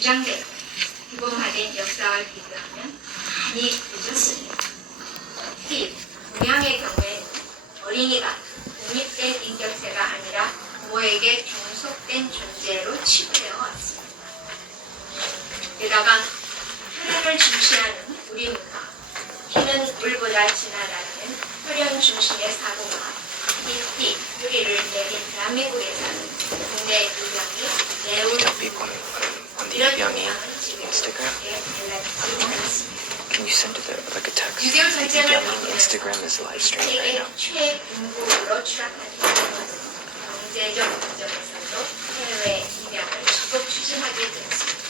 주장되는 비범화된 역사와 비교하면 많이 늦었습니다. 특히 동양의 경우에는 어린이가 독립된 인격체가 아니라 부모에게 종속된 존재로 취급되어 왔습니다. 게다가 하나를 중시하는 우리 문화, 피는 물보다 진하다는 혈연 중심의 사고가 깊이 뿌리를 내린 대한민국에 사는 국내 유형이 매우 이런 동향은 지금 그렇게 달라지지 않았습니다. Can you send it like a text? 6.25 전쟁을 Yummy Instagram is live streaming right 세계 now. 최빈국으로 추락한 대한민국은 경제적 문제에서도 해외 입양을 적극 추진하게 되었습니다.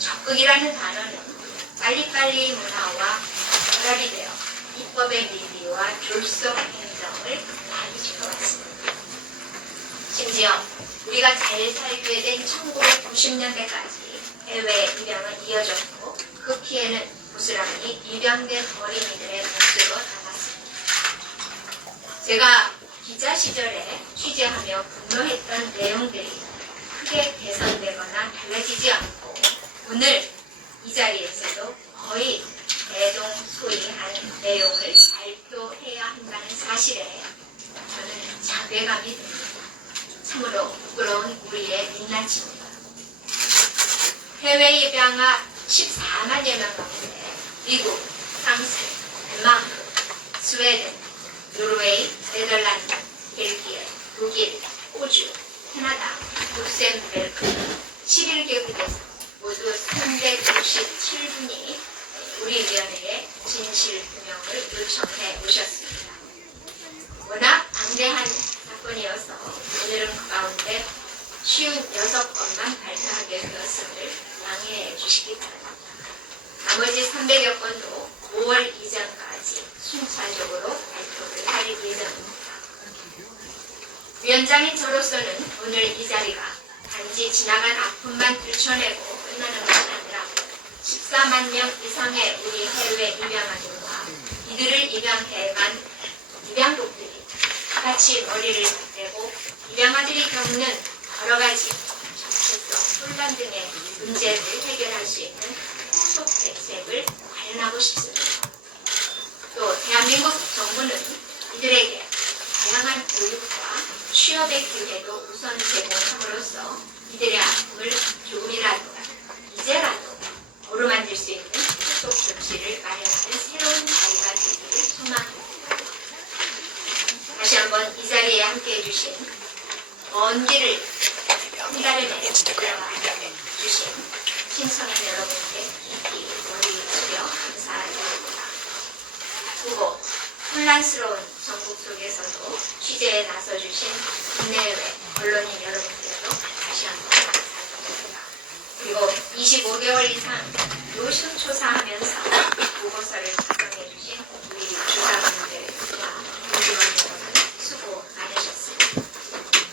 적극이라는 단어는 빨리빨리 문화와 결합이 되어 입법의 미비와 졸속 행정을 많이 지켜왔습니다. 심지어 우리가 잘 살게 된 1990년대까지 해외 입양은 이어졌고 그 피해는 고스란히 입양된 어린이들의 몫으로 남았습니다. 제가 기자 시절에 취재하며 분노했던 내용들이 크게 개선되거나 달라지지 않고 오늘 이 자리에서도 거의 대동소이한 내용을 발표해야 한다는 사실에 저는 자괴감이 듭니다. 참으로 부끄러운 우리의 민낯입니다. 해외 입양아 14만여 명 가운데 미국, 프랑스, 덴마크, 스웨덴, 노르웨이, 네덜란드, 벨기에, 독일, 호주, 캐나다, 룩셈부르크 11개국에서 모두 397분이 우리 위원회에 진실 규명을 요청해 오셨습니다. 워낙 방대한 사건이어서 오늘은 그 가운데 쉬운 6건만 발표하게 되었음을 양해해 주시기 바랍니다. 나머지 300여 건도 5월 이전까지 순차적으로 발표를 할 예정입니다. 위원장인 저로서는 오늘 이 자리가 단지 지나간 아픔만 들춰내고 끝나는 것이 아니라 14만 명 이상의 우리 해외 입양아들과 이들을 입양해간 입양국들이 같이 머리를 맞대고 입양아들이 겪는 여러 가지 정체성, 혼란 등의 문제를 해결할 수 있는 후속 대책을 마련하고 싶습니다. 또 대한민국 정부는 이들에게 다양한 교육과 취업의 기회도 우선 제공함으로써 이들의 아픔을 조금이라도 이제라도 어루만질 수 있는 후속 조치를 마련하는 새로운 자리가 되기를 소망합니다. 다시 한번 이 자리에 함께해 주신 먼 길을 한 달을 내려 주신 신청인 여러분께 깊이 머리 숙여 감사드립니다. 그리고 혼란스러운 전국 속에서도 취재에 나서주신 국내외 언론인 여러분께도 다시 한번 감사드립니다. 그리고 25개월 이상 노심초사하면서 보고서를 작성해 주신 우리 주사분들과 공무원 여러분 수고 많으셨습니다.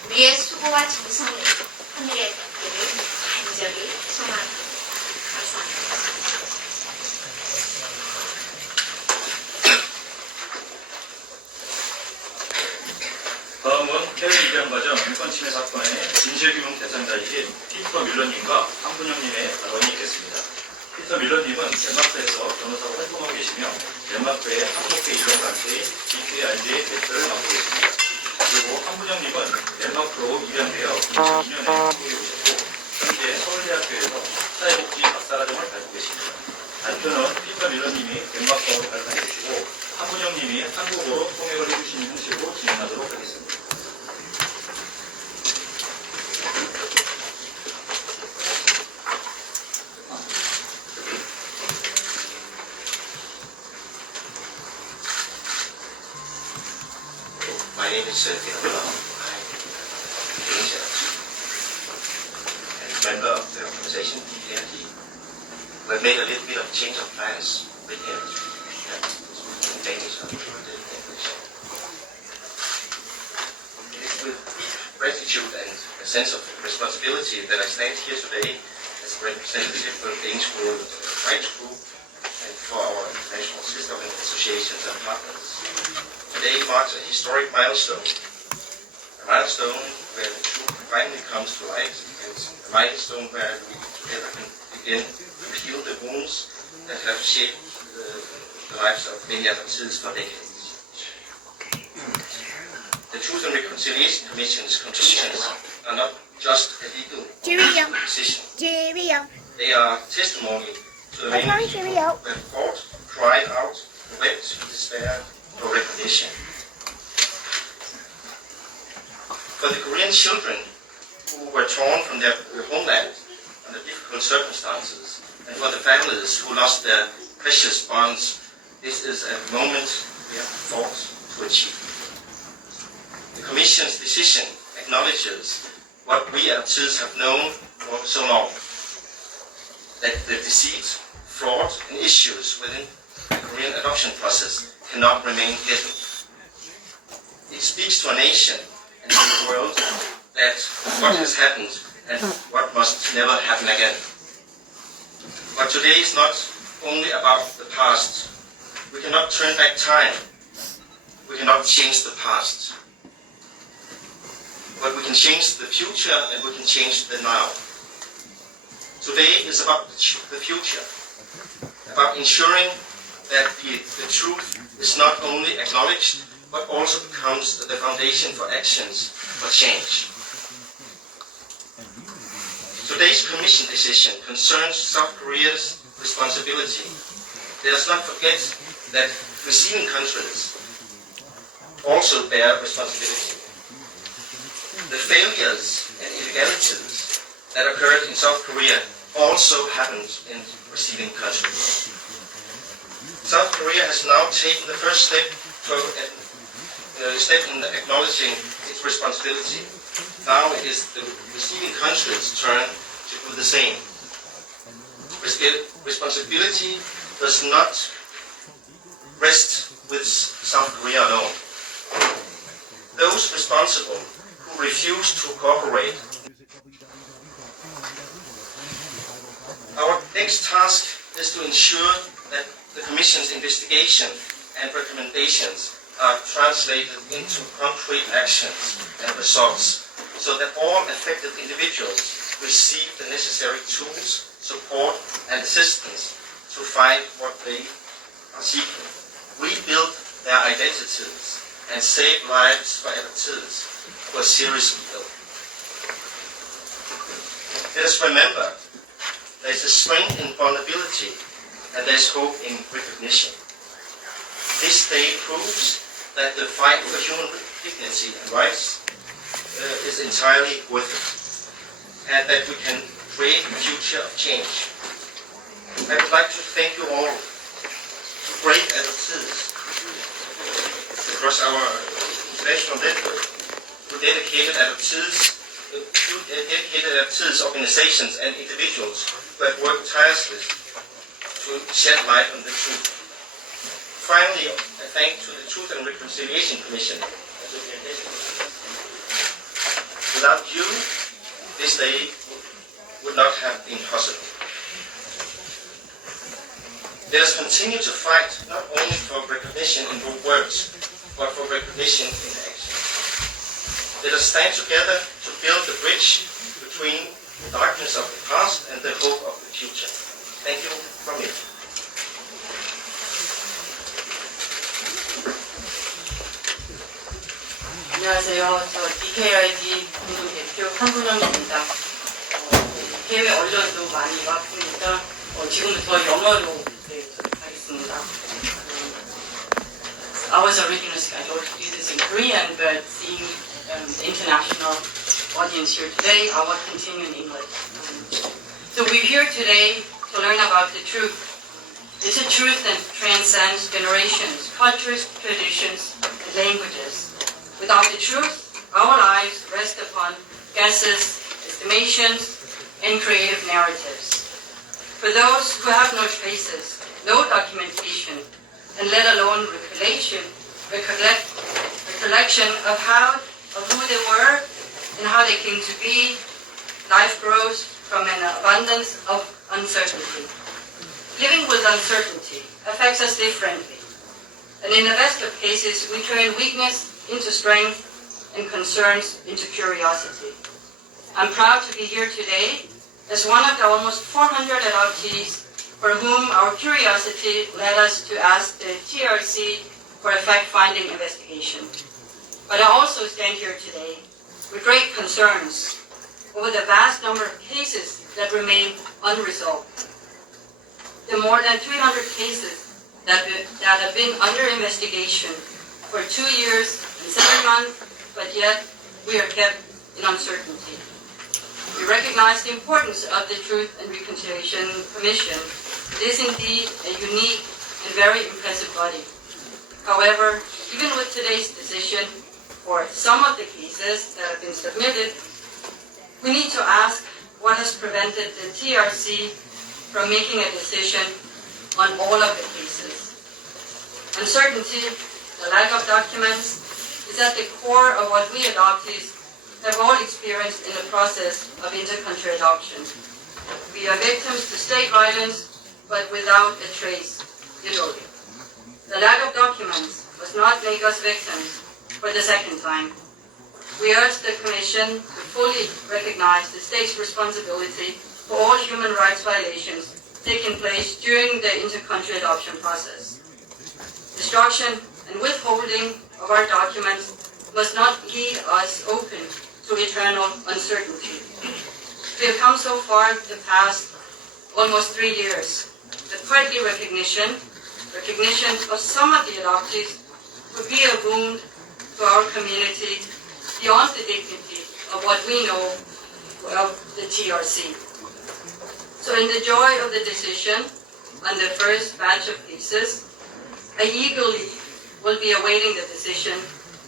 우리의 수고와 정성이 하늘에 닿기를 간절히 소망합니다. 감사합니다. 다음은 해외 입양 과정 인권 침해 사건의 진실규명 대상자이신 피터 밀러님과 한분영님의 발언이 있겠습니다. 피터 밀러님은 덴마크에서 변호사로 활동하고 계시며 덴마크의 한국계 입양단체인 BKRD의 대표를 맡고 계십니다. 그리고 한분영님은 덴마크로 입양되어 2002년에 한국에 오셨고 현재 서울대학교에서 사회복지 박사과정을 밟고 계십니다. 발표는 피터 밀러님이 덴마크어로 발표해 주시고 한분영님이 한국어로 통역을 해주시는 형식으로 진행하도록 하겠습니다. My name is Theodore. I'm Danish and member of the organization DPRD. We've made a little bit of change of plans with him. In Danish or English. It is with gratitude and a sense of responsibility that I stand here today as a representative for the Danish World Rights Group and for our international sister associations and partners. Today marks a historic milestone. A milestone where the truth finally comes to light, and a milestone where we together can again heal the wounds that have shaped the lives of many adoptees for decades. The Truth and Reconciliation Commission's conclusions are not just a legal decision. They are testimony to the many people who have fought, cried out, wept in despair for recognition. For the Korean children who were torn from their homeland under difficult circumstances, and for the families who lost their precious bonds, this is a moment we have fought to achieve. The Commission's decision acknowledges what we adoptees have known for so long, that the deceit, fraud, and issues within the Korean adoption process cannot remain hidden. It speaks to a nation and to the world that what has happened and what must never happen again. But today is not only about the past. We cannot turn back time. We cannot change the past. But we can change the future and we can change the now. Today is about the future, about ensuring that the truth is not only acknowledged, but also becomes the foundation for actions for change. Today's Commission decision concerns South Korea's responsibility. Let us not forget that receiving countries also bear responsibility. The failures and illegalities that occurred in South Korea also happened in receiving countries. South Korea has now taken the first step in acknowledging its responsibility. Now it is the receiving country's turn to do the same. Responsibility does not rest with South Korea alone. Those responsible who refuse to cooperate. Our next task is to ensure that the Commission's investigation and recommendations are translated into concrete actions and results, so that all affected individuals receive the necessary tools, support, and assistance to find what they are seeking, rebuild their identities, and save lives for adoptees who are seriously ill. Let us remember, there is a strength in vulnerability, and there is hope in recognition. This day proves that the fight for human dignity and rights is entirely worth it, and that we can create a future of change. I would like to thank you all, great adoptees across our international network, to dedicated adoptees, organizations and individuals who have worked tirelessly to shed light on the truth. Finally, I thank to the Truth and Reconciliation Commission. Without you, this day would not have been possible. Let us continue to fight not only for recognition in words, but for recognition in action. Let us stand together to build the bridge between the darkness of the past and the hope of the future. Thank you from me. 안녕하세요. 저 DKID 공동대표 한분영입니다. 해외 언론도 많이 왔으니까 지금부터 영어로 하겠습니다. I was originally scheduled to do this in Korean, but seeing the international audience here today, I will continue in English. So we're here today to learn about the truth. It's a truth that transcends generations, cultures, traditions, and languages. Without the truth, our lives rest upon guesses, estimations, and creative narratives. For those who have no traces, no documentation, and let alone recollection of who they were and how they came to be, life grows from an abundance of uncertainty. Living with uncertainty affects us differently, and in the best of cases, we turn weakness into strength and concerns into curiosity. I'm proud to be here today as one of the almost 400 adoptees for whom our curiosity led us to ask the TRC for a fact-finding investigation. But I also stand here today with great concerns over the vast number of cases that remain unresolved. The more than 300 cases that have been under investigation for 2 years and 7 months, but yet we are kept in uncertainty. We recognize the importance of the Truth and Reconciliation Commission. It is indeed a unique and very impressive body. However, even with today's decision for some of the cases that have been submitted, we need to ask what has prevented the TRC from making a decision on all of the cases. Uncertainty, the lack of documents, is at the core of what we adoptees have all experienced in the process of inter-country adoption. We are victims to state violence, but without a trace, literally. The lack of documents must not make us victims for the second time. We urge the Commission to fully recognize the state's responsibility for all human rights violations taking place during the inter-country adoption process. Destruction and withholding of our documents must not leave us open to eternal uncertainty. We have come so far the past almost 3 years, but partly recognition of some of the adoptees would be a wound to our community beyond the dignity of what we know of the TRC. So in the joy of the decision on the first batch of cases, I eagerly will be awaiting the decision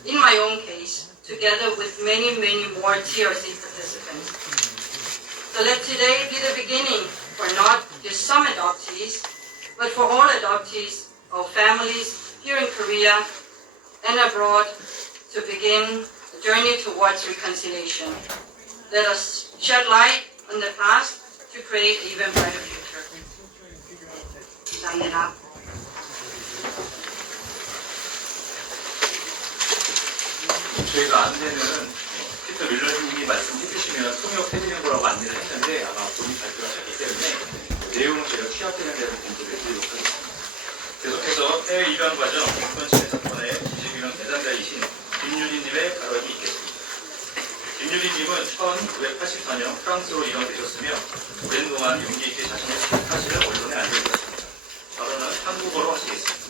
in my own case, together with many, many more TRC participants. So let today be the beginning for not just some adoptees, but for all adoptees of families here in Korea and abroad to begin a journey towards reconciliation. Let us shed light on the past to create an even brighter future. 감사합니다. 저희가 안내는 피터 밀러님이 말씀해 주시면 통역해드리는 거라고 안내를 했는데 아마 본인 발표가 작기 때문에 내용은 저희가 취합되는 대로 공부를 해드리도록 하겠습니다. 계속해서 해외 입양 과정 인권침해 사건의 진실규명 대상자이신 김유리님의 발언이 있겠습니다. 김유리님은 1984년 프랑스로 입양되셨으며 오랜 동안 용기 있게 자신의 사실을 언론에 알려주셨습니다. 발언은 한국어로 하시겠습니다.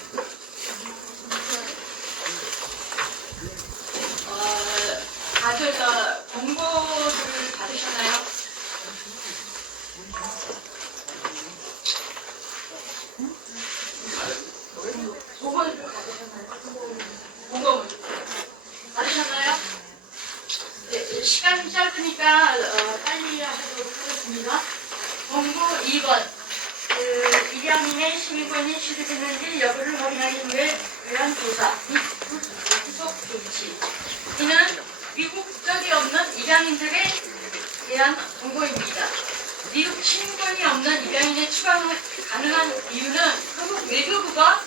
다들 공고를 받으셨나요? 공고 받으셨나요? 네, 시간이 짧으니까 빨리 하도록 하겠습니다. 공고 2번 입양인의 시민권이 취득했는지 여부를 확인하기 위한 조사 및 후속 조치. 이는 미국 국적이 없는 입양인들에 대한 공고입니다. 미국 시민권이 없는 입양인의 추방을 가능한 이유는 한국 외교부가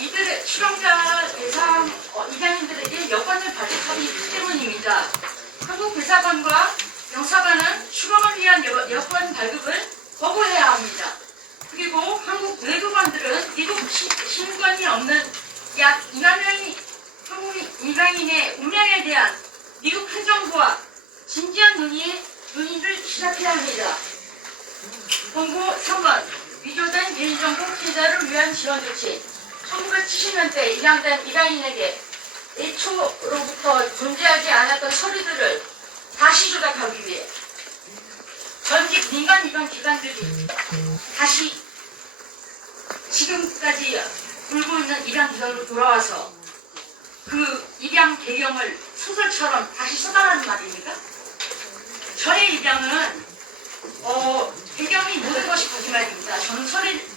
이들의 추방자 대상 입양인들에게 여권을 발급하기 때문입니다. 한국 대사관과 영사관은 추방을 위한 여권 발급을 거부해야 합니다. 그리고 한국 외교관들은 미국 시민권이 없는 약 2만 명이 한국 입양인의 운명에 대한 미국 행정부와 진지한 논의를 시작해야 합니다. 공고 3번 위조된 개인정보 피해자를 위한 지원 조치. 1970년대 입양된 입양인에게 애초로부터 존재하지 않았던 서류들을 다시 조작하기 위해 전직 민간 입양 기관들이 다시 지금까지 돌고 있는 입양 기관으로 돌아와서 그 입양 배경을 소설처럼 다시 써달라는 말입니까? 저의 입양은 배경이 모든 것이 거짓말입니다. 저는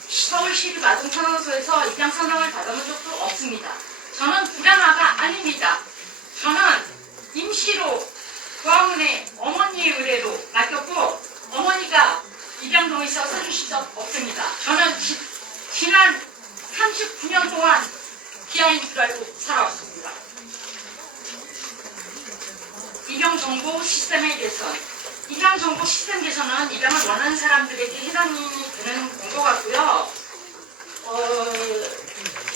서울시립 아동사랑소에서 입양 선언을 받아본 적도 없습니다. 저는 불량아가 아닙니다. 저는 임시로 고아원에 어머니의 의뢰로 맡겼고 어머니가 입양 동의서 써주신 적 없습니다. 저는 지난 39년 동안 기아인 줄 알고 살아왔습니다. 입양 정보 시스템의 개선, 입양 정보 시스템 개선은 입양을 원하는 사람들에게 해당이 되는 것 같고요.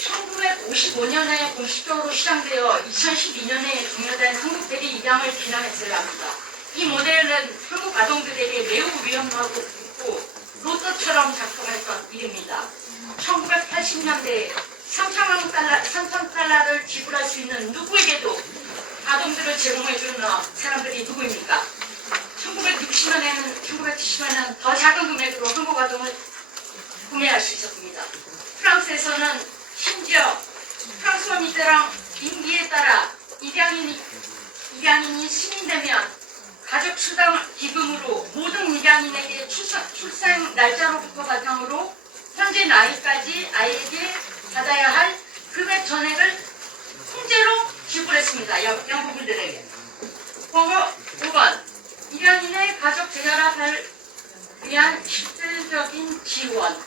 1955년에 공식적으로 시작되어 2012년에 종료된 한국 대리 입양을 비난했어야 합니다. 이 모델은 한국 아동들에게 매우 위험하고 로또처럼 작동했던 일입니다. 1980년대 3,000 달러를 지불할 수 있는 누구에게도 아동들을 제공해주는 사람들이 누구입니까? 1970년에는 더 작은 금액으로 한국 아동을 구매할 수 있었습니다. 프랑스에서는 심지어 프랑스와 미테랑 임기에 따라 입양인이 승인되면 가족수당 기금으로 모든 입양인에게 출생 날짜로부터 바탕으로 현재 나이까지 아이에게 받아야 할 금액 전액을 통째로 지불했습니다. 양부분들에게. 5번 입양인의 가족 재결합을 위한 실질적인 지원.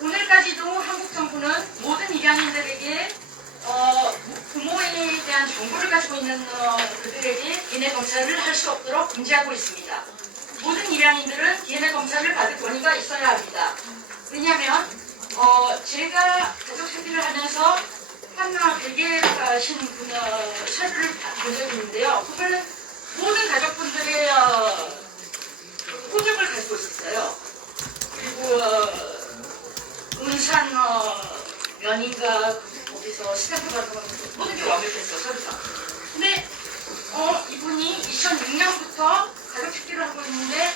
오늘까지도 한국 정부는 모든 입양인들에게 부모에 대한 정보를 가지고 있는 그들에게 DNA 검사를 할 수 없도록 금지하고 있습니다. 모든 입양인들은 DNA 검사를 받을 권리가 있어야 합니다. 왜냐하면 제가 가족 세비를 하면서 한 별개하신 서류를 본 적이 있는데요. 그거는 모든 가족분들의 호적을 가지고 있었어요. 그리고 은산 면인가 거기서 스탬프 같은 거 모든 게 완벽했어, 서류가. 근데 이분이 2006년부터 가족 식기를 하고 있는데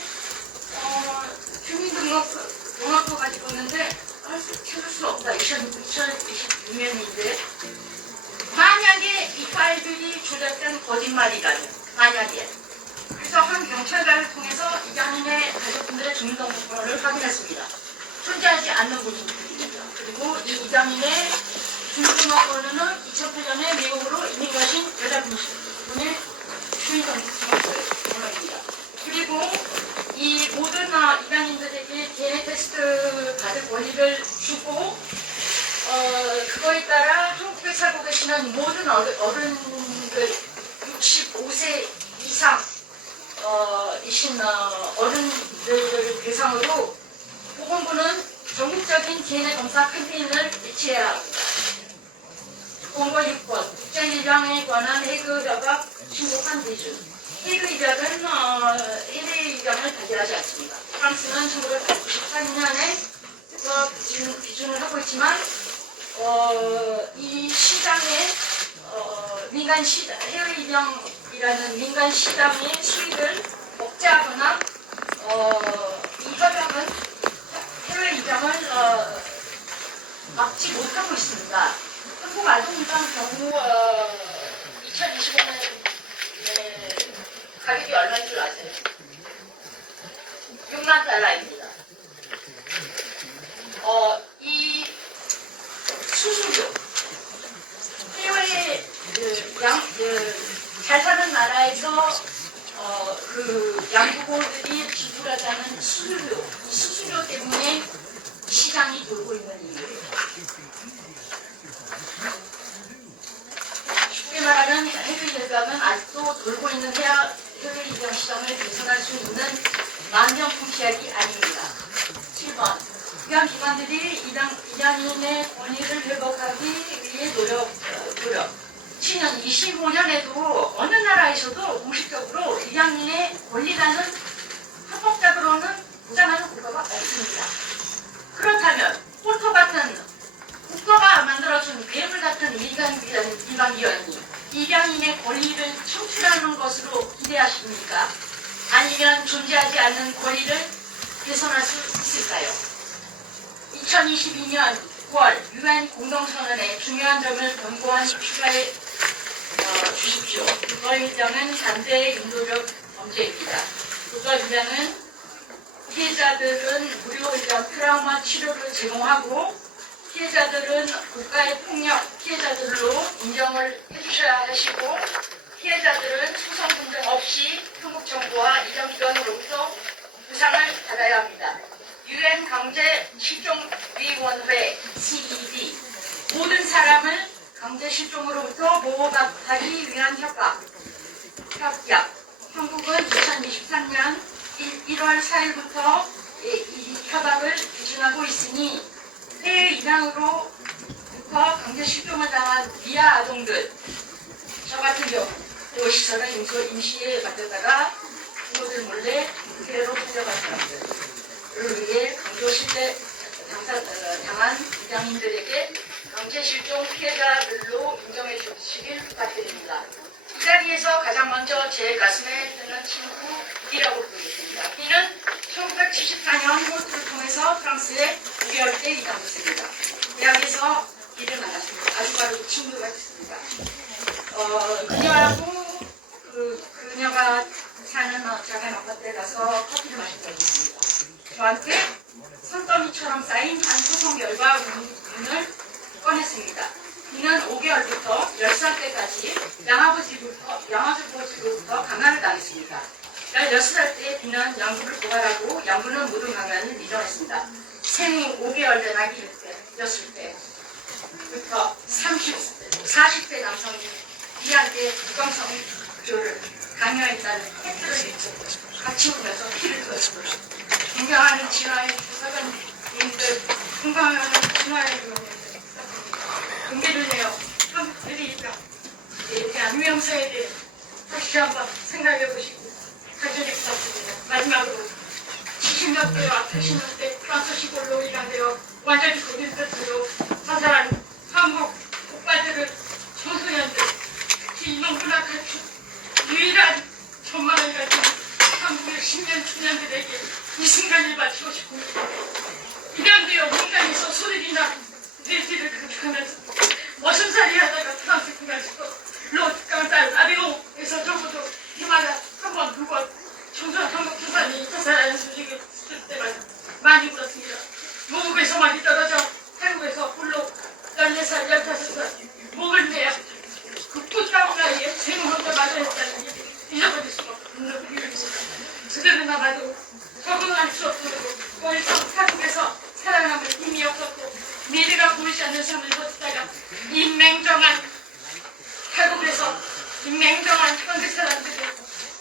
주민등록도 가지고 있는데 찾을 수 없다. 2026년인데 만약에 이 파일들이 조작된 거짓말이라면 만약에 그래서 한 경찰관을 통해서 입양인의 가족분들의 주민등록번호를 확인했습니다. 존재하지 않는 분들입니다. 그리고 이 입양인의 주민등록번호는 2008년에 미국으로 이민 가신 여자분의 주민등록번호입니다. 그리고 이 모든 입양인들에게 DNA 테스트 받을 권리를 주고 그거에 따라 한국에 살고 계시는 모든 어른들 65세 이상 이신 어른들을 대상으로 보건부는 전국적인 DNA 검사 캠페인을 개최해야 합니다. 공고 6번 국제입양에 관한 해외 협약 신고한 기준. 해외 입양은 해외 입양을 발견하지 않습니다. 프랑스는 1994년에 기준을 하고 있지만 이 시장에 해외 입양이라는 민간 시장의 수익을 억제하거나 이 협약은 해외 입양을 막지 못하고 있습니다. 한국 아동 입양 경우 2025년 가격이 얼마인 줄 아세요? 6만 달러입니다. 이 수수료 해외 잘 사는 나라에서 그 양부모들이 지불하자는 수수료, 이 수수료 때문에 시장이 돌고 있는 이유예요. 쉽게 말하면 해외 입양은 아직도 돌고 있는 해외 입양 시장을 개선할 수 있는 만병통 치약이 아닙니다. 7번 입양 기관들이 입양인의 권리를 회복하기 위해 노력. 2025년에도 어느 나라에서도 공식적으로 입양인의 권리라는 합법적으로는 보장하는 국가가 없습니다. 그렇다면 폴터 같은 국가가 만들어준 괴물 같은 일반기관이 입양인의 권리를 창출하는 것으로 기대하십니까? 아니면 존재하지 않는 권리를 개선할 수 있을까요? 2022년 9월 UN 공동선언의 중요한 점을 권고한 휴가에 주십시오. 국가입양은 반대의 인도적 범죄입니다. 국가입양은 피해자들은 무료 입양 트라우마 치료를 제공하고 피해자들은 국가의 폭력 피해자들로 인정을 해주셔야 하시고 피해자들은 소송 분쟁 없이 한국 정부와 입양기관으로부터 보상을 받아야 합니다. UN 강제 실종위원회 CED 모든 사람을 강제 실종으로부터 보호하기 위한 협약. 한국은 2023년 1월 4일부터 이 협약을 기준하고 있으니 해외 입양으로부터 강제 실종을 당한 미아 아동들, 저 같은 경우 시설을 임시에 맡겼다가 부모들 몰래 해외로 풀려간 사람들을 위해 강제 실대 당한 입양인들에게 강제 실종 피해자들로 인정해 주시길 부탁드립니다. 이 자리에서 가장 먼저 제 가슴에 드는 친구 B라고 부르겠습니다. B는 1974년 홀트를 통해서 프랑스에 5개월 때 입양됐습니다. 대학에서 B를 만났습니다. 아주 바로 친구가 됐습니다. 그녀가 사는 작은 아파트에 가서 커피를 마시고 있습니다. 저한테 산더미처럼 쌓인 한 소송 결과 문을 꺼냈습니다. B는 5개월부터 10살 때까지 양아버지로부터 강간을 당했습니다. 16살 때 B는 양부를 고발하고 양부는 모든 강간을 인정했습니다. 생후 5개월 된 아기였을 때부터 40대 남성이 B한테 유방성 교를 강요했다는 팩트를 냈고 같이 울면서 피를 토했습니다. 존경하는 진화의 주사관님들, 건강하는 진화의 의원님들, 용기를 내어 한국들이 입양에 대한 유명사에 대해 다시 한번 생각해보시고 간절히 부탁드립니다. 마지막으로 70년대와 80년대 프랑스 시골로 입양되어 완전히 거길 끝으로 자살한 한국 오빠들을, 청소년들, 인문문화 가축, 유일한 전망을 가진 한국의 10년 청년들에게 이 순간을 바치고 싶습니다. 입양되어 민간에서 소리나 뇌지를 극하면서 머슴살이 하다가 프랑스 국가에서 로트강달 아비오에서 적어도 해마다 한 번, 두 번 청소년 한국 부산이 자살하는 소식을 들을 때마다 많이 울었습니다. 모국에서 많이 떨어져 한국에서 홀로 14살, 15살 목을 내야 그 꽃다운 나이에 생을 혼자 맞아했다는 일을 잊어버릴 수가 없는 일입니다. 그들은 아마도 적응할 수 없도록 더 이상 한국에서 살아남을 힘이 없었고 미래가 보이지 않는 삶을 버티다가 이 맹정한 한국에서 이 맹정한 한국 사람들이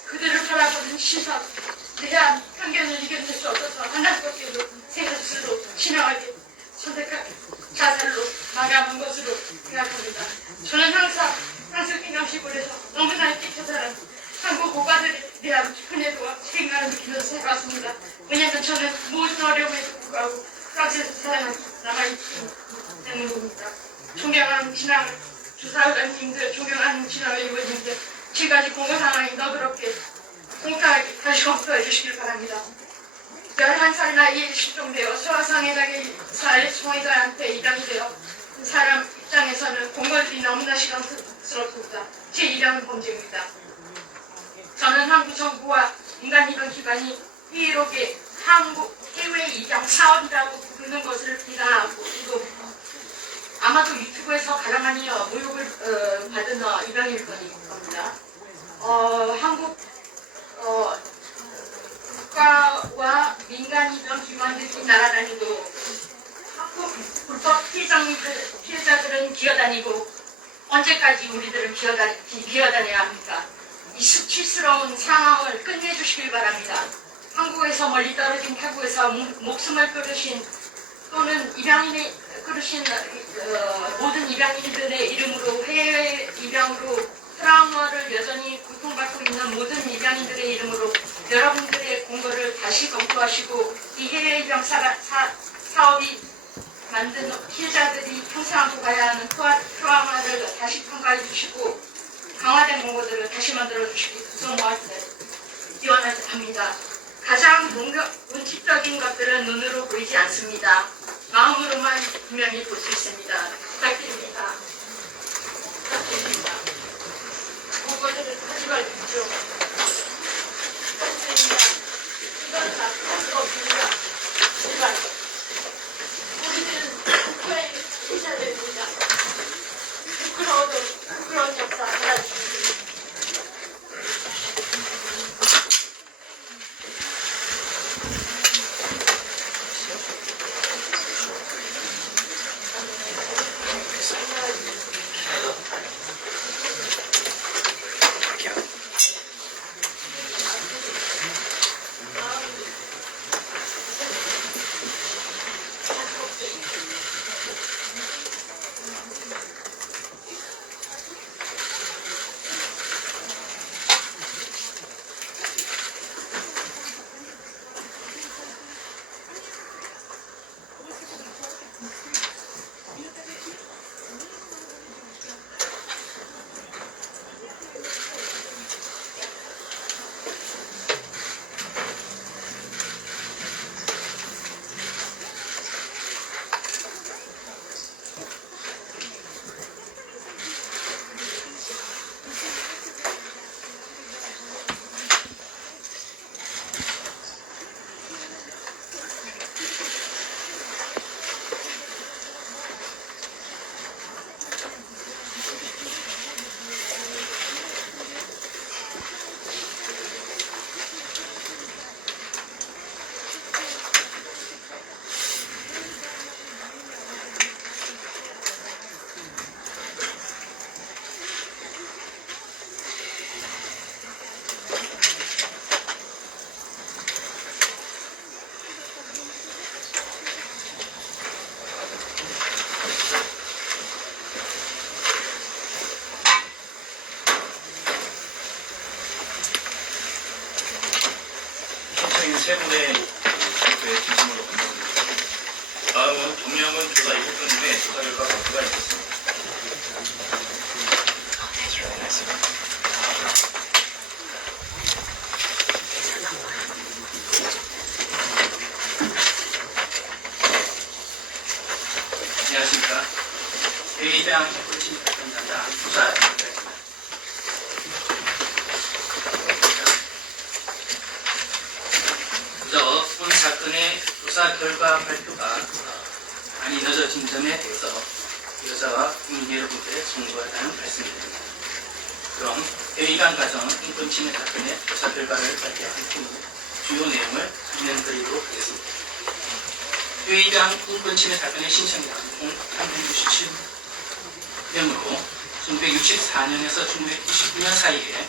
그들을 바라보는 시선, 대한 편견을 이겨낼 수 없어서 하나님께로 생각으로 신앙하게 선택한 자살로 마감한 것으로 생각합니다. 저는 항상 프랑스 빙강시골에서 너무나 일찍 자살한 한국 오빠들에 대한 은혜와 책임감을 느끼면서 살아왔습니다. 왜냐하면 저는 모든 어려움에도 불구하고 프랑스에서 살아남기 남아있기 때문입니다. 존경하는 진앙 주사관님들, 존경하는 진앙의 의원님들, 지금까지 공고 상황이 너그럽게 공평하게 다시 검토해 주시길 바랍니다. 11살 나이에 실종되어 소아상해자의 소아자한테 입양이 되어 사람 입장에서는 공고들이 너무나 실망스럽습니다. 제 입양은 범죄입니다. 저는 한국 정부와 민간입양기관이 희애롭게 한국 해외 입양 사업이라고 부르는 것을 비난하고 이거 아마도 유튜브에서 가장 많이 모욕을 받은 입양일 겁니다. 한국 국가와 민간 입양 기관들이 날아다니고 한국 불법 피해자들은 기어다니고 언제까지 우리들은 기어다녀야 합니까? 이 수치스러운 상황을 끝내주시길 바랍니다. 한국에서 멀리 떨어진 타국에서 목숨을 끊으신 또는 입양인의 끊으신 모든 입양인들의 이름으로 해외 입양으로 트라우마를 여전히 고통받고 있는 모든 입양인들의 이름으로 여러분들의 공고를 다시 검토하시고 이 해외 입양 사업이 만든 피해자들이 평생 안고 가야 하는 트라우마를 다시 평가해 주시고 강화된 공고들을 다시 만들어 주시기 기원합니다. 가장 원칙적인 것들은 눈으로 보이지 않습니다. 마음으로만 분명히 볼 수 있습니다. 부탁드립니다. 부탁드립니다. 공고들을 하지 말십시오. 부탁드립니다. 이건 다 필요 없습니다. 제발. 우리들은 국가에 있어야 됩니다. 부끄러워도 부끄러운 역사 알아주십시오. 세 분의 발표에 진심으로 감사드립니다. 다음은 동명은 조사 이국장님의 조사 결과 발표가 있겠습니다. It's really nice of you. 안녕하십니까. 대의장 꿀침 담당자 조사 결과입니다. 먼저 본 사건의 조사 결과 발표가 많이 늦어진 점에 대해서 여자와 국민 여러분께 송구하다는 말씀입니다. 그럼 대의관 과정 인권침해 사건의 조사 결과를 발표한 후 주요 내용을 설명드리도록 하겠습니다. 대의장 인권침해 사건의 신청이란 총 367명으로 1964년에서 1999년 사이에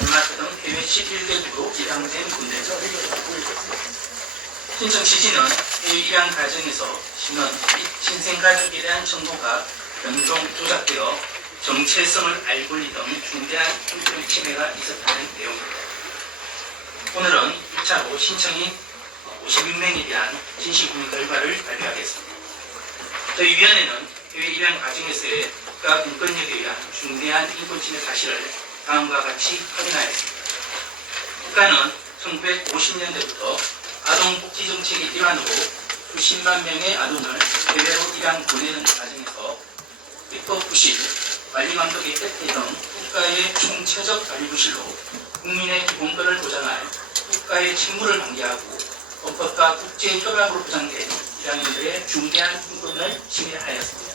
덴마크 등 해외 11개국으로 입양된 군대죠. 신청 취지는 해외 입양 과정에서 신원 및 신생가족에 대한 정보가 변동 조작되어 정체성을 알권리 등 중대한 인권 침해가 있었다는 내용입니다. 오늘은 1차로 신청인 56명에 대한 진실규명 결과를 발표하겠습니다. 저희 위원회는 해외 입양 과정에서의 국가 인권력에 의한 중대한 인권침해 사실을 다음과 같이 확인하였습니다. 국가는 1950년대부터 아동복지정책의 일환으로 수십만 명의 아동을 해외로 입양 보내는 과정에서 입법 부실, 관리감독의 폐퇴 등 국가의 총체적 관리 부실로 국민의 기본권을 보장할 국가의 책무를 방기하고 헌법과 국제협약으로 보장된 입양인들의 중대한 인권을 침해하였습니다.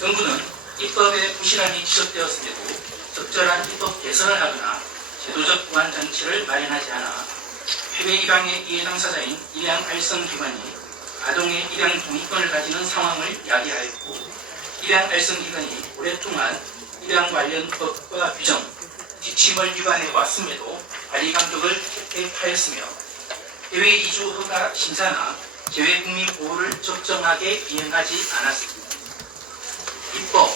정부는 입법에 부실함이 지적되었음에도 적절한 입법 개선을 하거나 제도적 보완 장치를 마련하지 않아 해외 입양의 이해 당사자인 입양 알선기관이 아동의 입양 동의권을 가지는 상황을 야기하였고 입양 알선기관이 오랫동안 입양 관련 법과 규정, 지침을 위반해 왔음에도 관리 감독을 획득하였으며 해외 이주 허가 심사나 재외 국민 보호를 적정하게 이행하지 않았습니다. 입법,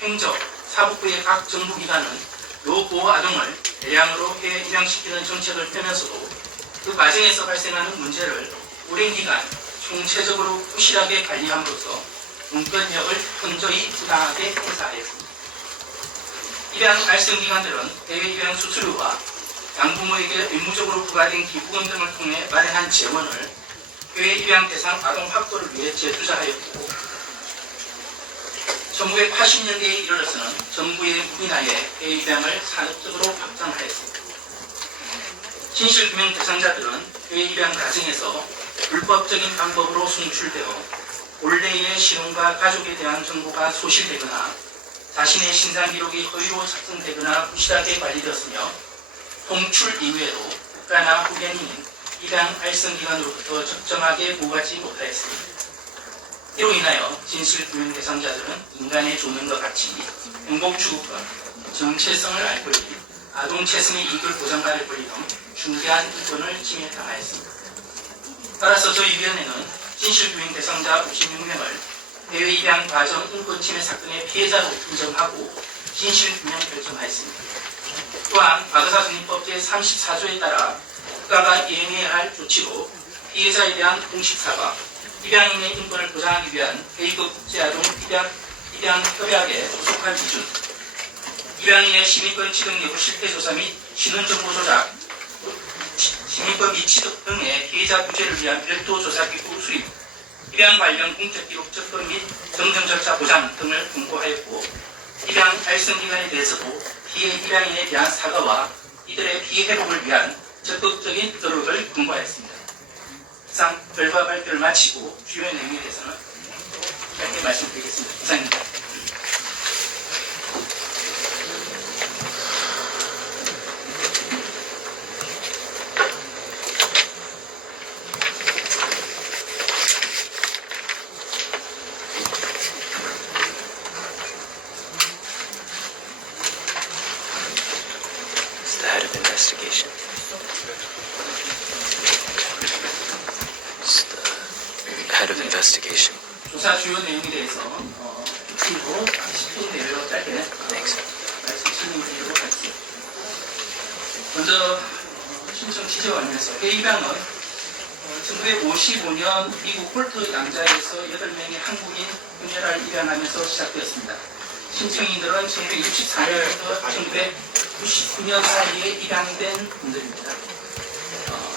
행정, 사법부의 각 정부기관은 요보호 아동을 대량으로 해외 입양시키는 정책을 펴면서도 그 과정에서 발생하는 문제를 오랜 기간 총체적으로 부실하게 관리함으로써 인권력을 현저히 부당하게 행사하였습니다. 입양 알선기관들은 해외 입양 수수료와 양부모에게 의무적으로 부과된 기부금 등을 통해 마련한 재원을 해외 입양 대상 아동 확보를 위해 재투자하였고 1980년대에 이르러서는 정부의 무기나에 해외 입양을 산업적으로 확장하였습니다. 진실규명 대상자들은 해외 입양 과정에서 불법적인 방법으로 송출되어 본래의 신원과 가족에 대한 정보가 소실되거나 자신의 신상기록이 허위로 작성되거나 부실하게 관리되었으며 송출 이후에도 국가나 후견인인 입양 알선기관으로부터 적정하게 보호하지 못하였습니다. 이로 인하여 진실규명 대상자들은 인간의 조명과 같이 행복추구권, 정체성을 알 권리, 아동체성의 이익을 보장받을 권리 등 중대한 인권을 침해당하였습니다. 따라서 저희 위원회는 진실규명 대상자 56명을 해외 입양 과정 인권침해 사건의 피해자로 인정하고 진실규명 결정하였습니다. 또한 과거사정립법 제34조에 따라 국가가 이행해야 할 조치로 피해자에 대한 공식 사과, 입양인의 인권을 보장하기 위한 A급 국제아동 입양 협약에 소속한 기준, 입양인의 시민권 취득 여부 실태 조사 및 신원정보 조작, 시민권 미취득 등의 피해자 구제를 위한 별도 조사기구 수립, 입양 관련 공적 기록 접근 및 정정 절차 보장 등을 공고하였고, 입양 알선기관에 대해서도 피해 입양인에 대한 사과와 이들의 피해 회복을 위한 적극적인 노력을 공고하였습니다. 이상 결과 발표를 마치고 주요 내용에 대해서는 짧게 말씀드리겠습니다. 이상입니다. It's the head of investigation. It's the head of investigation. 조사 주요 내용에 대해서 그리고 10분 내외로 짧게 Thanks. 말씀 진행드리도록 하겠습니다. 먼저 신청 취재와 관련해서 해입양은 1955년 미국 홀트 양자에서 8명의 한국인 hun혈을 입양하면서 시작되었습니다. 신청인들은 1964년부터 1999년 사이에 입양된 분들입니다.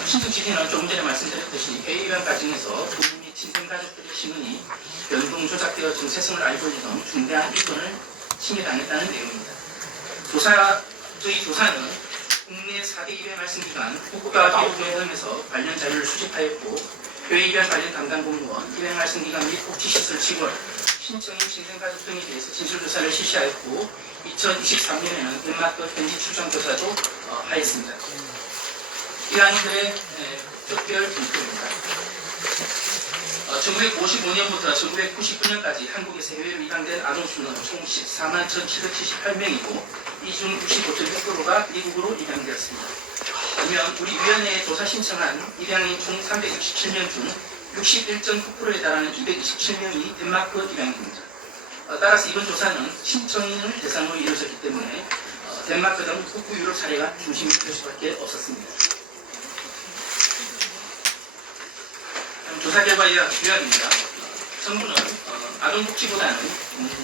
신청 취지는 조금 전에 말씀드렸듯이 해외 입양 과정에서 부모 및 친생 가족들의 신원이 연동 조작되어 정체성을 알고 있는 중대한 위헌을 침해당했다는 내용입니다. 저희 조사는 국내 4대 입양 말씀기관 국가기록원에 등에서 관련 자료를 수집하였고 해외 입양 관련 담당 공무원, 입양 말씀기관 및 복지시설 직원, 신청인 친생 가족 등에 대해서 진술조사를 실시하였고 2023년에는 덴마크 현지 출장조사도 하였습니다. 입양인들의 특별 분포입니다. 1955년부터 1999년까지 한국에서 해외로 입양된 아동수는 총 14만 1,778명이고 이 중 65.6%가 미국으로 입양되었습니다. 반면 우리 위원회에 조사 신청한 입양인 총 367명 중 61.9%에 달하는 227명이 덴마크 입양입니다. 따라서 이번 조사는 신청인을 대상으로 이루어졌기 때문에 덴마크 등 북부 유럽 사례가 중심이 될 수밖에 없었습니다. 조사 결과 요약입니다. 정부는 아동복지보다는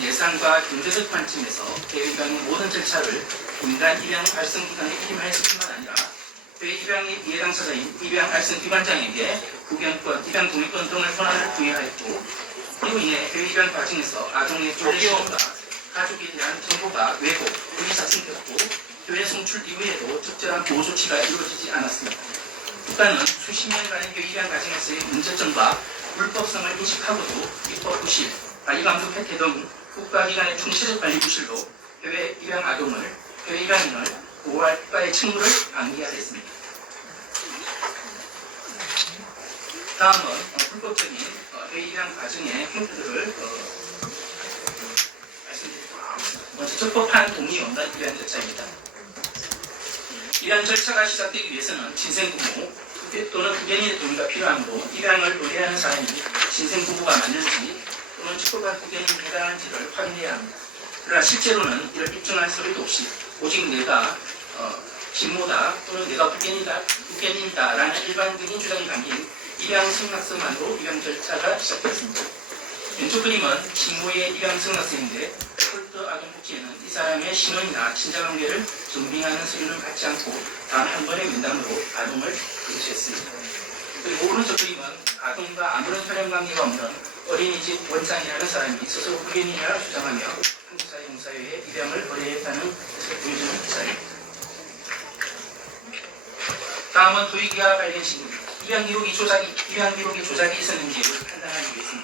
예산과 경제적 관점에서 해외 입양의 모든 절차를 민간 입양 발성기관에 임하였을 뿐만 아니라 해외 입양의 예당사자인 입양 발성기관장에게 구경권, 입양 동의권 등을 권한을 부여하였고 이로 인해 해외 입양 과정에서 아동의 조례시험과 가족에 대한 정보가 왜곡, 불이 작성되었고 교회 송출 이후에도 적절한 보호 조치가 이루어지지 않았습니다. 국가는 수십 년간의 해외 입양 과정에서의 문제점과 불법성을 인식하고도 입법 부실, 관리감독 혜택 등 국가기관의 총체적 관리 부실로 해외 입양 아동을, 해외 입양인을 보호할 국가의 책무를 방기하였습니다. 다음은 불법적인 해외 입양 과정의 흉터들을 말씀드리도록 하겠습니다. 먼저 적법한 동의 없는 입양 절차입니다. 입양 절차가 시작되기 위해서는 친생부모 또는 후견인의 동의가 필요하므로 입양을 의뢰하는 사람이 친생부모가 맞는지 또는 적법한 후견인이 해당하는지를 확인해야 합니다. 그러나 실제로는 이를 입증할 서류도 없이 오직 내가 친모다 또는 내가 후견인이다라는 일반적인 주장이 담긴 입양 승낙서만으로 입양 절차가 시작됐습니다. 왼쪽 그림은 친모의 입양 승낙서인데 홀트 아동복지에는 이 사람의 신원이나 친자관계를 증빙하는 서류를 받지 않고 단 한 번의 면담으로 아동을 거주했습니다. 그리고 오른쪽 그림은 아동과 아무런 혈연관계가 없는 어린이집 원장이라는 사람이 스스로 후견인이라 주장하며 한국사회공사회에 입양을 의뢰했다는 것을 보여주는 기사입니다. 다음은 도의기가 발견 시기입니다. 입양 기록이 조작이 있었는지를 판단하기 위해서는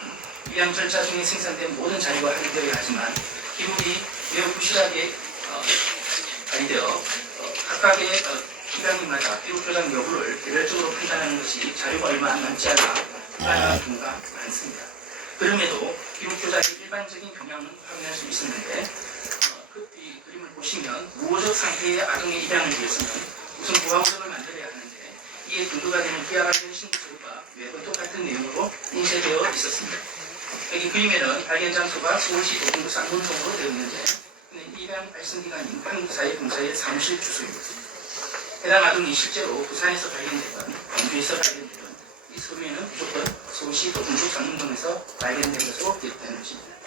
입양 절차 중에 생산된 모든 자료가 확인되어야 하지만 기록이 매우 부실하게 발휘되어 각각의 입양인마다 기록 조작 여부를 개별적으로 판단하는 것이 자료가 얼마 남지 않아 불가능한 경우가 많습니다. 그럼에도 기록 조작의 일반적인 경향은 확인할 수 있었는데 이 그림을 보시면 무호적 상태의 아동의 입양을 위해서는 우선 보호구역을 만들어야 하는데 이에 근거가 되는 기하 발견 신고 자료가 매번 똑같은 내용으로 인쇄되어 있었습니다. 여기 그림에는 발견 장소가 서울시 도봉구 쌍문동으로 되어 있는데 입양 발생기관인 한국사회공사의 사무실 주소입니다. 해당 아동이 실제로 부산에서 발견되건 광주에서 발견되건 이 서류에는 무조건 서울시 도봉구 쌍문동에서 발견된 것으로 기록되는 것입니다.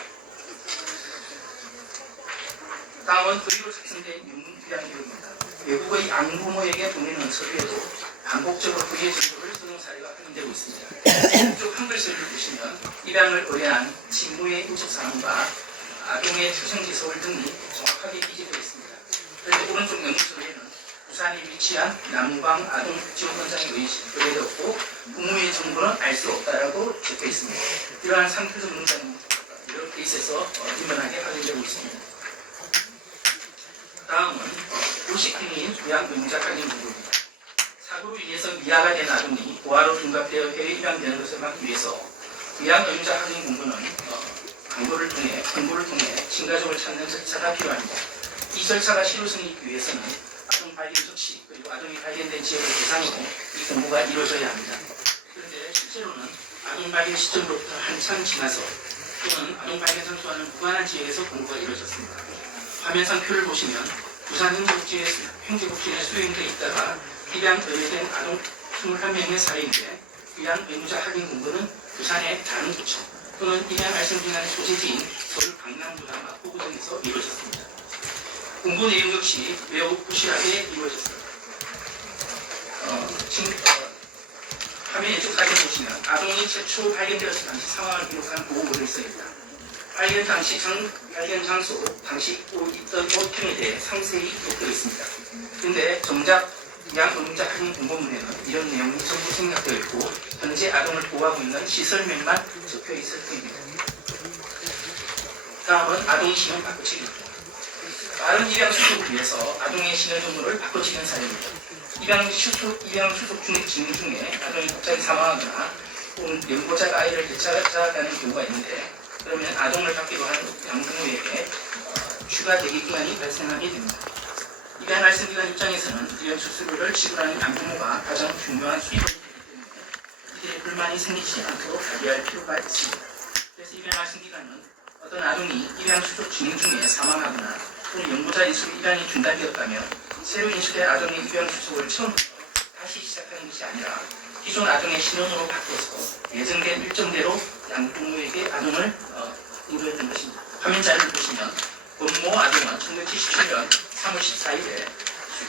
다음은 그리로 작성된 영문 입양 기록입니다. 외국의 양부모에게 보내는 서류에도 반복적으로 그의 정보를 쓰는 사례가 확인되고 있습니다. 이쪽 한글 서류를 보시면 입양을 의뢰한 친모의 인적사항과 아동의 출생지 서울 등이 정확하게 기재되어 있습니다. 그런데 오른쪽 영문 서류에는 부산에 위치한 남광 아동지원원장에 의뢰되었고 부모의 정보는 알 수 없다라고 적혀 있습니다. 이러한 상표적 문장이 여러 케이스에서 빈번하게 확인되고 있습니다. 다음은 불식행위인 부양 의무자 확인 공고입니다. 사고로 인해서 미아가 된 아동이 고아로 둔갑되어 해외 입양되는 것을 막기 위해서 부양 의무자 확인 공고는 광고를 통해 친가족을 찾는 절차가 필요합니다. 이 절차가 실효성이 있기 위해서는 아동 발견 즉시 그리고 아동이 발견된 지역을 대상으로 이 공고가 이루어져야 합니다. 그런데 실제로는 아동 발견 시점으로부터 한참 지나서 또는 아동 발견 장소와는 무관한 지역에서 공고가 이루어졌습니다. 화면상 표를 보시면 부산 행정복지에 수행되어 있다가 입양 의뢰된 아동 21명의 사례인데 위안 의무자 확인 공고는 부산의 다른 구청 또는 입양 알선기관의 소재지인 서울 강남구나 마포구 등에서 이루어졌습니다. 공고 내용 역시 매우 부실하게 이루어졌습니다. 지금 화면에 쭉 사진 보시면 아동이 최초 발견되었을 당시 상황을 기록한 보고글이 있습니다. 발견 당시 발견 장소, 당시 있던 옷형에 대해 상세히 적혀 있습니다. 그런데 정작 입양 의무자 확인 공고문에는 이런 내용이 전부 생략되어 있고 현재 아동을 보호하고 있는 시설명만 적혀 있을 뿐입니다. 다음은 아동 신원 바꿔치기입니다. 빠른 입양 수속을 위해서 아동의 신원 정보를 바꿔치기는 사례입니다. 입양 수속 진행 중에 아동이 갑자기 사망하거나 혹은 연고자가 아이를 되찾아가는 경우가 있는데 그러면 아동을 받기로 한 양부모에게 추가 대기 기간이 발생하게 됩니다. 입양 알선기관 입장에서는 입양 수수료를 지불하는 양부모가 가장 중요한 수입원이 되기 때문에 이들의 불만이 생기지 않도록 관리할 필요가 있습니다. 그래서 입양 알선기관은 어떤 아동이 입양 수속 진행 중에 사망하거나 또는 연고자 인수로 입양이 중단되었다면 새로 인수된 아동의 입양 수속을 처음부터 다시 시작하는 것이 아니라 기존 아동의 신원으로 바꿔서 예정된 일정대로 양부모에게 아동을 인도했던 것입니다. 화면 자료를 보시면 권모 아동은 1977년 3월 14일에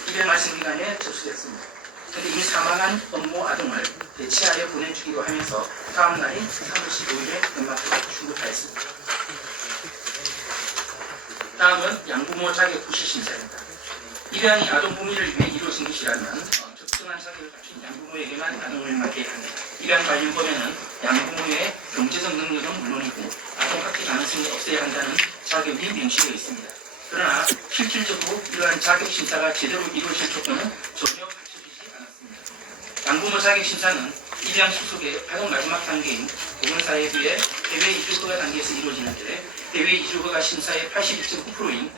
입양 알선기관에 접수됐습니다. 그런데 이미 사망한 권모 아동을 대체하여 보내주기로 하면서 다음 날인 3월 15일에 덴마크로 출국하였습니다. 다음은 양부모 자격 부실 심사입니다. 입양이 아동 복리를 위해 이루어진 것이라면 적정한 자격을 갖춘 양부모에게만 아동을 맡게 합니다. 입양 관련 법에는 양부모의 경제적 능력은 물론이고 아동 학대 가능성이 없어야 한다는 자격이 명시되어 있습니다. 그러나 실질적으로 이러한 자격 심사가 제대로 이루어질 조건은 전혀 갖춰지지 않았습니다. 양부모 자격 심사는 입양 수속의 가장 마지막 단계인 보건사에 비해 해외 이주 허가 단계에서 이루어지는데 해외 이주 허가 심사의 81.9%인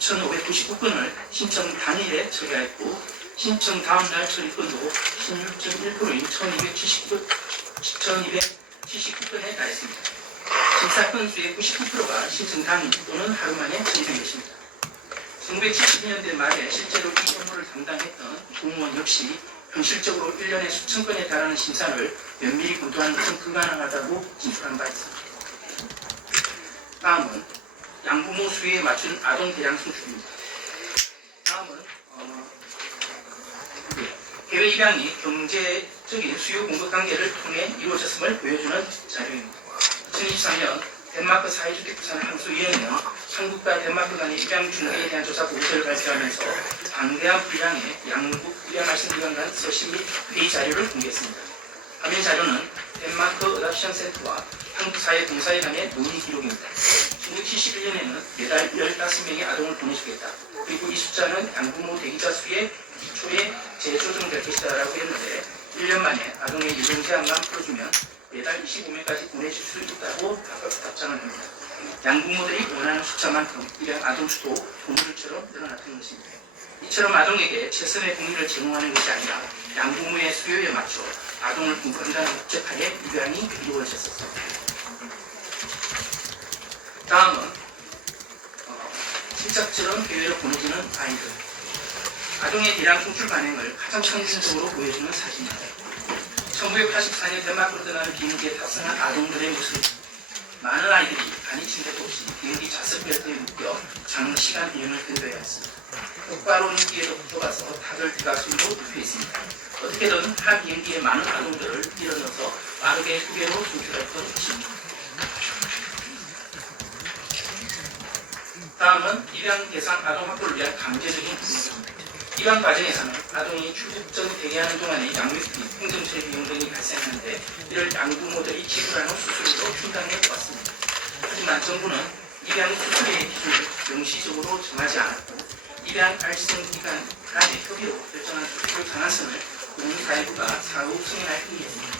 6,599건을 신청 당일에 처리하였고 신청 다음날 처리건도 16.1%인 1,279건에 달했습니다. 심사 건수의 99%가 신청 당일 또는 하루 만에 처리된 것입니다. 1970년대 말에 실제로 이 업무를 담당했던 공무원 역시 현실적으로 1년에 수천 건에 달하는 심사를 면밀히 검토하는 것은 불가능하다고 진술한 바 있습니다. 다음은 양부모 수요에 맞춘 아동 대량 송출입니다. 다음은 해외 입양이 경제적인 수요 공급 관계를 통해 이루어졌음을 보여주는 자료입니다. 2023년 덴마크 사회주택부산 항소위원회는 한국과 덴마크 간의 입양 준항에 대한 조사 보고서를 발표하면서 방대한 분량의 양국 입양 알선기관 간 서신 및 회의 자료를 공개했습니다. 화면 자료는 덴마크 어답션 센터와 한국사회공사회 간의 논의 기록입니다. 1971년에는 매달 15명의 아동을 보내주겠다. 그리고 이 숫자는 양부모 대기자 수의 기초에 재조정될 것이다라고 했는데 1년 만에 아동의 유동 제한만 풀어주면 매달 25명까지 보내줄 수 있다고 답장을 합니다. 양부모들이 원하는 숫자만큼 입양 아동 수도 동물처럼 늘어났던 것입니다. 이처럼 아동에게 최선의 복리를 제공하는 것이 아니라 양부모의 수요에 맞춰 아동을 공부한다는 목적하에 입양이 이루어졌습니다. 다음은 친척처럼 해외로 보내지는 아이들. 아동의 대량 송출 반응을 가장 상징적으로 보여주는 사진입니다. 1984년 덴마크로 떠나는 비행기에 탑승한 아동들의 모습. 많은 아이들이 간이 침대도 없이 비행기 좌석 벨트에 묶여 장시간 비행을 견뎌야 했습니다. 똑바로 기에도 좁아서 다들 대각선으로 눕혀 있습니다. 어떻게든 한 비행기에 많은 아동들을 밀어넣어서 빠르게 후계로 송출했던 것입니다. 다음은 입양 대상 아동 확보를 위한 강제적인 부분입니다. 입양 과정에서는 아동이 출국 전 대기하는 동안에 양육비, 행정처리 비용 등이 발생하는데 이를 양부모들이 지불하는 수수료로 충당해 왔습니다. 하지만 정부는 입양 수수료의 기준을 명시적으로 정하지 않았고 입양 알선기관 간의 협의로 결정한 수수료 상한선을 공사회부가 사후 승인할 뿐이었습니다.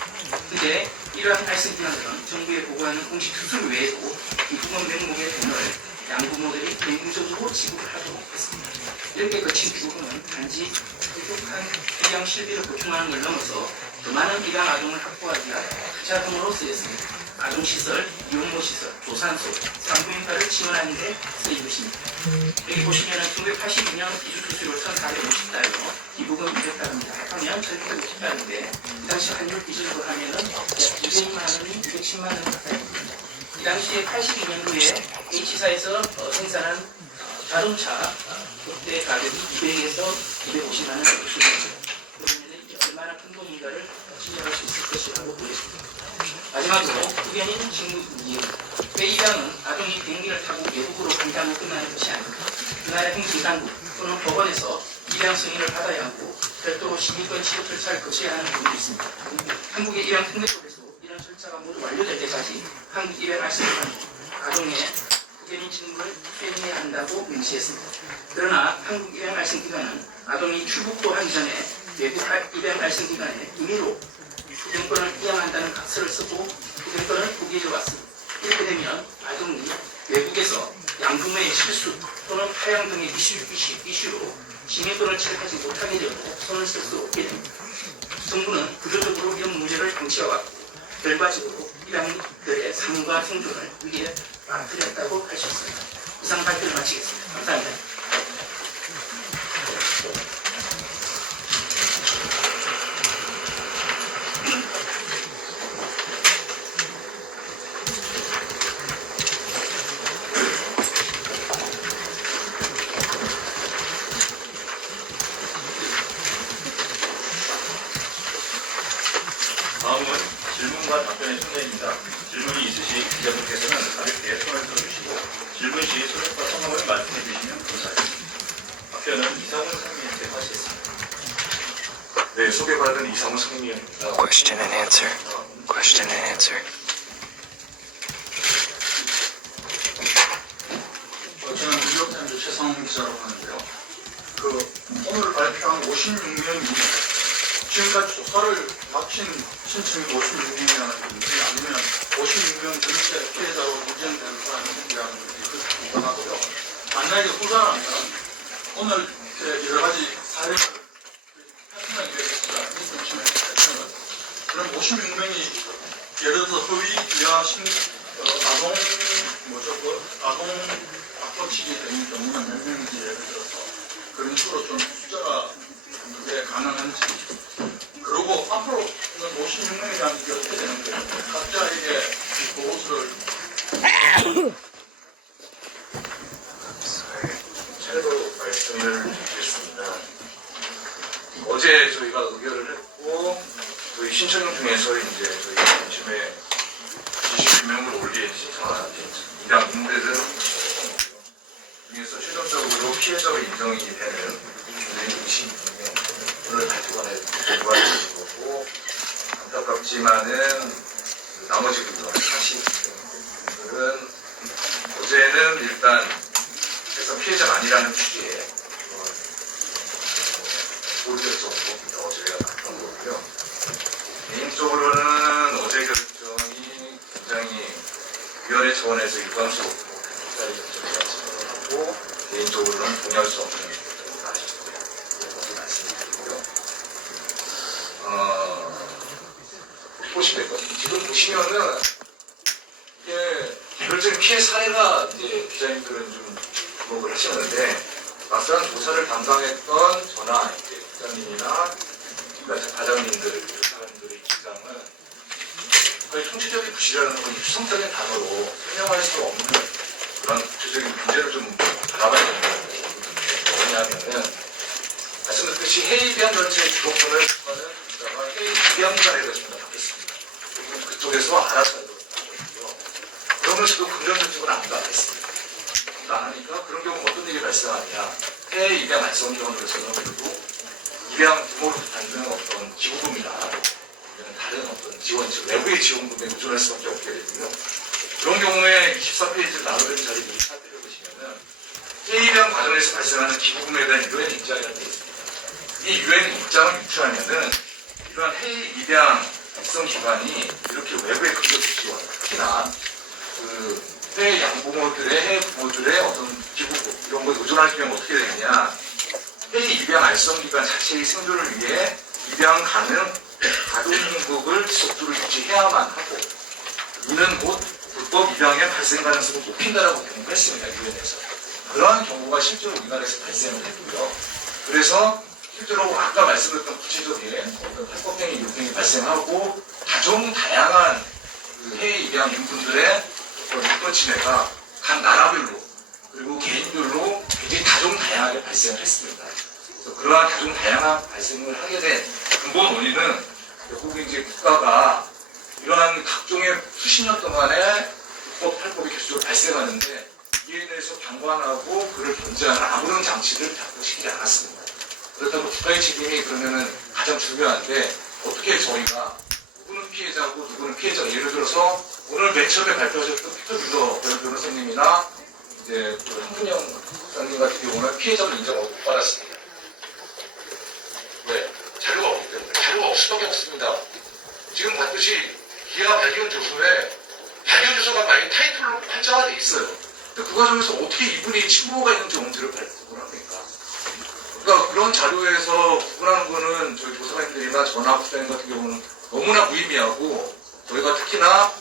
그런데 이러한 알선기관들은 정부에 보고하는 공식 수수료 외에도 이 부분 명목의 돈을 양부모들이 의무적으로 지급을 하도록 했습니다. 이렇게 거친 부분은 단지 부족한 입양 실비를 보충하는 걸 넘어서 더 많은 입양 아동을 확보하기 위한 투자금으로 쓰였습니다. 아동시설, 이용모시설, 조산소, 산부인과를 지원하는 데 쓰인 것입니다. 여기 보시면은 1982년 기준수수료 1,450달러, 기부금 200달러입니다. 합하면 1,950달러인데 이 당시 환율 기준으로 하면은 200만 원이 210만 원 가까이 됩니다. 이 당시에 82년도에 H사에서 생산한 자동차 그때 가격이 200에서 250만 원 정도 수준입니다. 그러면 이게 얼마나 큰 돈인가를 짐작할 수 있을 것이라고 보겠습니다. 마지막으로 흡연인 직무 이유. 입양은 아동이 비행기를 타고 외국으로 간다고 끝나는 것이 아닙니다. 그 나라 행정당국 또는 법원에서 입양 승인을 받아야 하고 별도로 시민권 취득 절차를 거쳐야 하는 부분이 있습니다. 한국의 입양 특례법에서 이런 절차가 모두 완료될 때까지 한국 입양 알선기관이 아동의 흡연인 직무를 수행해야 한다고 명시했습니다. 그러나 한국 입양 알선기관은 아동이 출국도 하기 전에 외국 입양 알선기관에 임의로 흡연권을 이양한다는 각서를 쓰고 흡연권을 포기해 왔습니다. 이렇게 되면 아동이 외국에서 양부모의 실수 또는 파양 등의 이슈로 시민권을 취득하지 못하게 되고 손을 쓸 수 없게 됩니다. 정부는 구조적으로 이런 문제를 방치해왔고 결과적으로 입양들의 삶과 생존을 위기에 빠뜨렸다고 할 수 있습니다. 이상 발표를 마치겠습니다. 감사합니다. 다음은 질문과 답변의 순서입니다. 질문이 있으신 기자분께서는 가볍게 손을 들어주시고 질문 시 소속과 성함을 말씀해 주시면 감사하겠습니다. 답변은 이상훈 상임위원께 하시겠습니다. 네, 소개받은 이상훈 상임위원입니다. Question and answer. Question and answer. 저는 뉴욕타임즈 최성훈 기자라고 하는데요. 오늘 발표한 56명이 지금까지 조사를 마친 신청이 56명이라는 건지 아니면 56명 전체 피해자로 인정되는 사람이라는 건지 그렇게 궁금하고요. 만약에 후자라면 오늘 여러 가지 사례를 편하게 얘기했습니다. 신청의 패턴은 그럼 56명이 예를 들어서 허위 비하 아동 바꿔치기 되는 경우는 몇 명인지 예를 들어서 그런 식으로 좀 숫자가 그게 가능한지 그리고 앞으로 56명이라는 게 어떻게 되는 거예요? 각자에게 보호수를 차례로 말씀을 드리겠습니다. 어제 저희가 의결을 했고 저희 신청인 중에서 이제 저희 중심에 29명을 올린 신청한 입양 인물들은 중에서 최종적으로 피해자로 인정이 되는 분들이 26명을 발표관에 도와주는 거고 안타깝지만은 나머지 분들 40명들은 어제는 일단 그래서 피해자가 아니라는 취지에 보류됐었고 어제가 났던 거고요. 개인적으로는 어제 결정이 굉장히 위원회 차원에서 일관스럽고 기다리 결정을 하고 개인적으로는 동의할 수 없는 결정을 하셨습니다. 그래서 말씀드리고요. 보시면 지금 보시면은 이게 개별적인 피해 사례가 이제 기자님들은 좀 주목을 하시는데 막상 조사를 담당했던 저나 이제 부장님이나 과장님들 사람들의 입장은 거의 총체적인 부실이라는 건 추상적인 단어로 설명할 수 없는 그런 구체적인 문제를 좀 바라봐야 된다는 거예요. 왜냐하면은 말씀드렸듯이 해외 입양 전체의 주도권을 하는 기자가 해외 입양관에 대해서 받겠습니다. 그리고 그쪽에서 알아서 하도록 하거든요. 그러면 지금 긍정적으로 안 가겠습니다. 안 하니까 그런 경우 어떤 일이 발생하냐. 해외 입양 알선기관으로서는 그리고 입양 부모로부터 받는 어떤 기부금이나 다른 어떤 지원, 외부의 지원금에 의존할 수밖에 없게 되고요. 그런 경우에 24페이지를 나누는 자리를 살펴보시면은 해외 입양 과정에서 발생하는 기부금에 대한 유엔 입장이라는 게 있습니다. 이 유엔 입장을 유추하면은 이러한 해외 입양 알선기관이 이렇게 외부의 금전 지원, 특히나 해외 양부모들의 해외 부모들의 어떤 기부금 이런 거에 의존할 경우 어떻게 되느냐. 해외 입양 알선기관 자체의 생존을 위해 입양 가능 자동 등급을 지속적으로 유지해야만 하고 이는 곧 불법 입양의 발생 가능성을 높인다라고 경고했습니다. 유엔에서. 그러한 경우가 실제로 우리나라에서 발생을 했고요. 그래서 실제로 아까 말씀드렸던 구체적인 어떤 합법행위, 유행이 발생하고 다종 다양한 그 해외 입양 인분들의 어떤 인권 침해가 각 나라별로 그리고 개인별로 굉장히 다종 다양하게 발생을 했습니다. 그래서 그러한 다종 다양한 발생을 하게 된 근본 원인은 결국 이제 국가가 이러한 각종의 수십 년 동안의 불법 탈법이 계속적으로 발생하는데 이에 대해서 방관하고 그를 견제하는 아무런 장치를 작동시키지 않았습니다. 그렇다고 국가의 책임이 그러면은 가장 중요한데 어떻게 저희가 누구는 피해자고 누구는 피해자가 예를 들어서 오늘 맨 처음에 발표하셨던 피터 뮬러 변호사님이나 이제 또 한분영 박사님 같은 경우는 피해자로 인정을 못 받았습니다. 왜? 자료가 없기 때문에. 자료가 없을 수밖에 없습니다. 지금 봤듯이 기아 발견 조서에 발견 조서가 만약에 타이틀로 활자가 돼 있어요. 근데 그 과정에서 어떻게 이분이 친모가 있는지 문제를 발표를 합니까? 그러니까 그런 자료에서 구분하는 거는 저희 조사관님들이나 저나 국장님 같은 경우는 너무나 무의미하고 저희가 특히나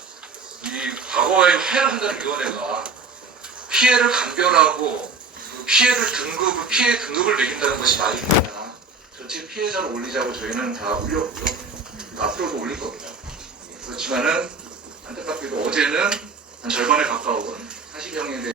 이 과거에 해를 한다는 위원회가 피해를 감별하고 그 피해 등급을 매긴다는 것이 말이 되냐. 전체 피해자를 올리자고 저희는 다 올렸고요. 앞으로도 올릴 겁니다. 그렇지만은 안타깝게도 어제는 한 절반에 가까운 40명에 대해